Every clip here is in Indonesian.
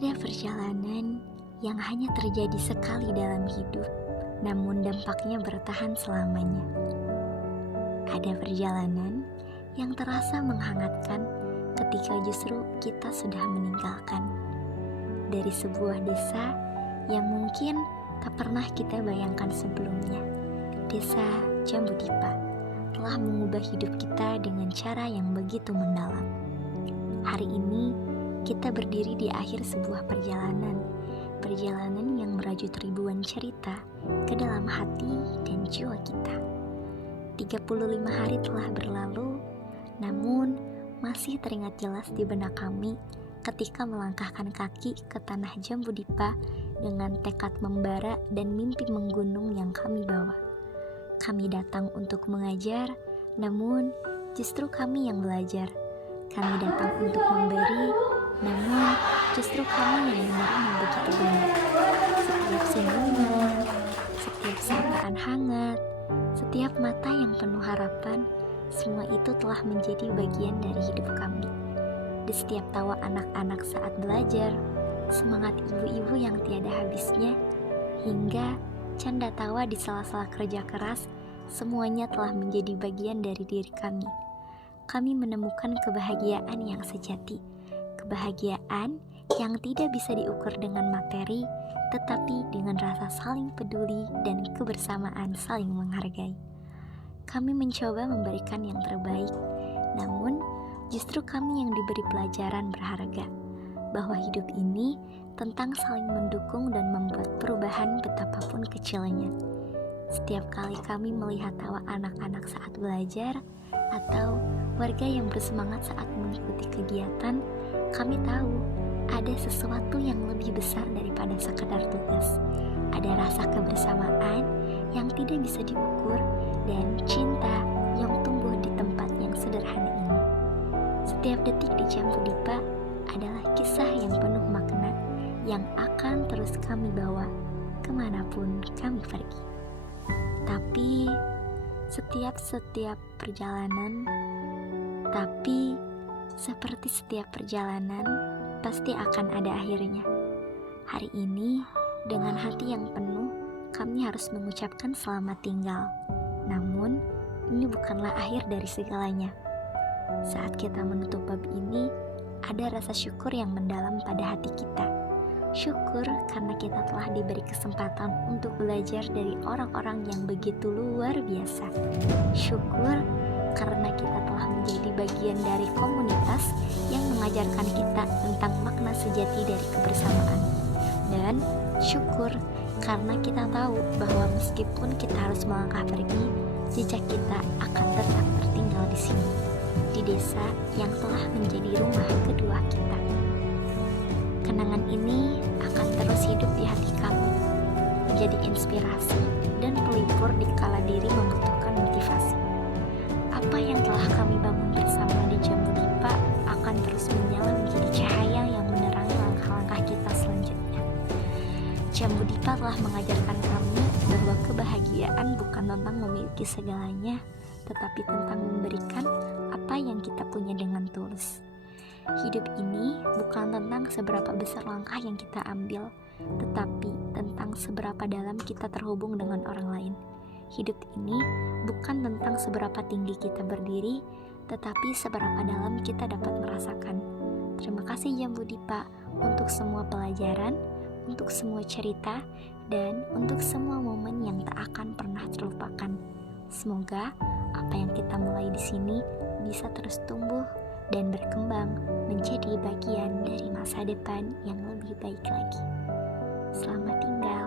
Ada perjalanan yang hanya terjadi sekali dalam hidup, namun dampaknya bertahan selamanya. Ada perjalanan yang terasa menghangatkan ketika justru kita sudah meninggalkan. Dari sebuah desa yang mungkin tak pernah kita bayangkan sebelumnya, Desa Jambu Dipa telah mengubah hidup kita dengan cara yang begitu mendalam. Hari ini kita berdiri di akhir sebuah perjalanan yang merajut ribuan cerita ke dalam hati dan jiwa kita. 35 hari telah berlalu, namun masih teringat jelas di benak kami ketika melangkahkan kaki ke tanah Jambu Dipa dengan tekad membara dan mimpi menggunung yang kami bawa. Kami datang untuk mengajar, namun justru kami yang belajar. Kami datang untuk memberi, namun justru kami yang menerima begitu banyak. Setiap senyuman, setiap sapaan hangat, setiap mata yang penuh harapan, semua itu telah menjadi bagian dari hidup kami. Di setiap tawa anak-anak saat belajar, semangat ibu-ibu yang tiada habisnya, hingga canda tawa di sela-sela kerja keras, semuanya telah menjadi bagian dari diri kami. Kami menemukan kebahagiaan yang sejati, kebahagiaan yang tidak bisa diukur dengan materi, tetapi dengan rasa saling peduli dan kebersamaan saling menghargai. Kami mencoba memberikan yang terbaik, namun justru kami yang diberi pelajaran berharga, bahwa hidup ini tentang saling mendukung dan membuat perubahan betapapun kecilnya. Setiap kali kami melihat tawa anak-anak saat belajar atau warga yang bersemangat saat mengikuti kegiatan, kami tahu ada sesuatu yang lebih besar daripada sekedar tugas. Ada rasa kebersamaan yang tidak bisa diukur dan cinta yang tumbuh di tempat yang sederhana ini. Setiap detik di Jambu Dipa adalah kisah yang penuh makna yang akan terus kami bawa kemanapun kami pergi. Tapi setiap perjalanan, seperti setiap perjalanan pasti akan ada akhirnya. Hari ini dengan hati yang penuh kami harus mengucapkan selamat tinggal. Namun ini bukanlah akhir dari segalanya. Saat kita menutup bab ini, ada rasa syukur yang mendalam pada hati kita. Syukur karena kita telah diberi kesempatan untuk belajar dari orang-orang yang begitu luar biasa. Syukur karena kita telah menjadi bagian dari komunitas yang mengajarkan kita tentang makna sejati dari kebersamaan. Dan syukur karena kita tahu bahwa meskipun kita harus melangkah pergi, jejak kita akan tetap tertinggal di sini, di desa yang telah menjadi rumah kedua kita. Kenangan ini akan terus hidup di hati kami, menjadi inspirasi dan pelipur di kala diri membutuhkan motivasi. Apa yang telah kami bangun bersama di Jambu Dipa akan terus menyala menjadi cahaya yang menerangi langkah-langkah kita selanjutnya. Jambu Dipa telah mengajarkan kami bahwa kebahagiaan bukan tentang memiliki segalanya, tetapi tentang memberikan apa yang kita punya dengan tulus. Hidup ini bukan tentang seberapa besar langkah yang kita ambil, tetapi tentang seberapa dalam kita terhubung dengan orang lain. Hidup ini bukan tentang seberapa tinggi kita berdiri, tetapi seberapa dalam kita dapat merasakan. Terima kasih Jambu Dipa untuk semua pelajaran, untuk semua cerita, dan untuk semua momen yang tak akan pernah terlupakan. Semoga apa yang kita mulai di sini bisa terus tumbuh dan berkembang menjadi bagian dari masa depan yang lebih baik lagi. Selamat tinggal.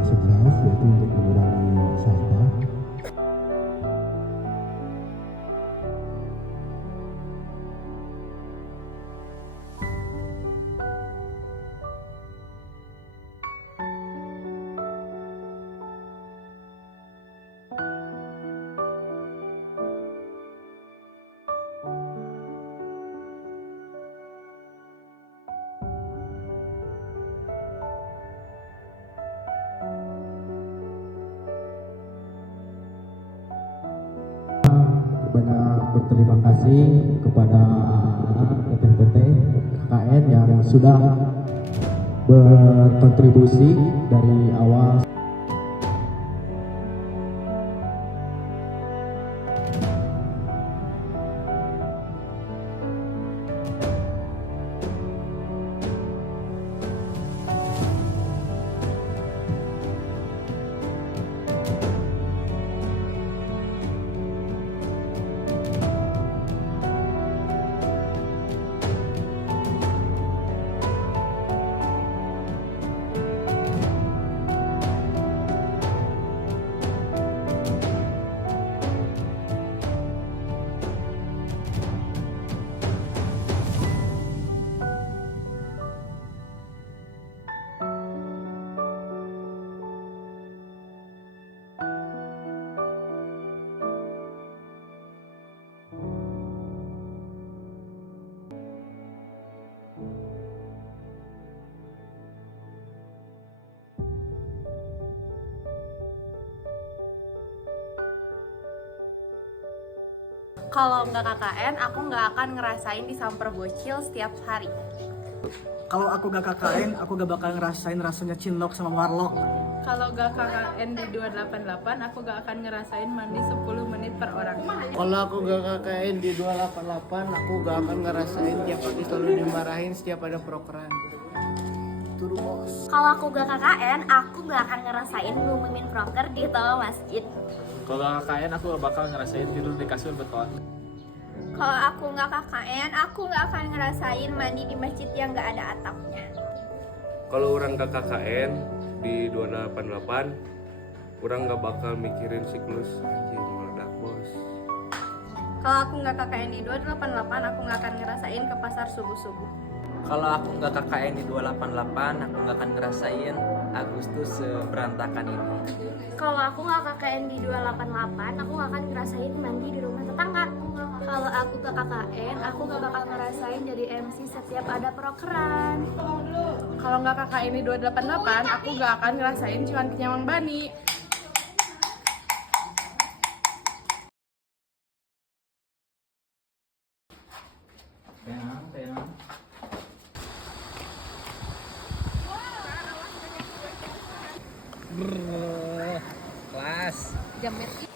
ke-11 yaitu untuk mengurangi sampah. Banyak berterima kasih kepada teteh-teteh KKN yang sudah berkontribusi dari awal. Kalau nggak KKN, aku nggak akan ngerasain disamper bocil setiap hari. Kalau aku gak KKN, aku gak bakal ngerasain rasanya cinlok sama warlock. Kalau gak KKN di 288, aku gak akan ngerasain mandi 10 menit per orang. Kalau aku gak KKN di 288, aku gak akan ngerasain tiap pagi selalu dimarahin setiap ada prokeran. Kalau aku gak KKN, aku gak akan ngerasain ngumumin proker di toa masjid. Kalau KKN aku gak bakal ngerasain tidur di kasur beton. Kalau aku nggak KKN, aku nggak akan ngerasain mandi di masjid yang nggak ada atapnya. Kalau orang gak KKN di 288, orang gak bakal mikirin siklus anjing meledak bos. Kalau aku nggak KKN di 288, aku nggak akan ngerasain ke pasar subuh-subuh. Kalau aku nggak KKN di 288, aku nggak akan ngerasain Agustus seberantakan ini. Kalau aku gak KKN di 288, aku gak akan ngerasain mandi di rumah tetangga. Kalau aku gak KKN, aku nggak bakal ngerasain jadi MC setiap ada prokeran. Kalau nggak KKN di 288, aku nggak akan ngerasain cuan kenyawang bani. Kelas. Jamir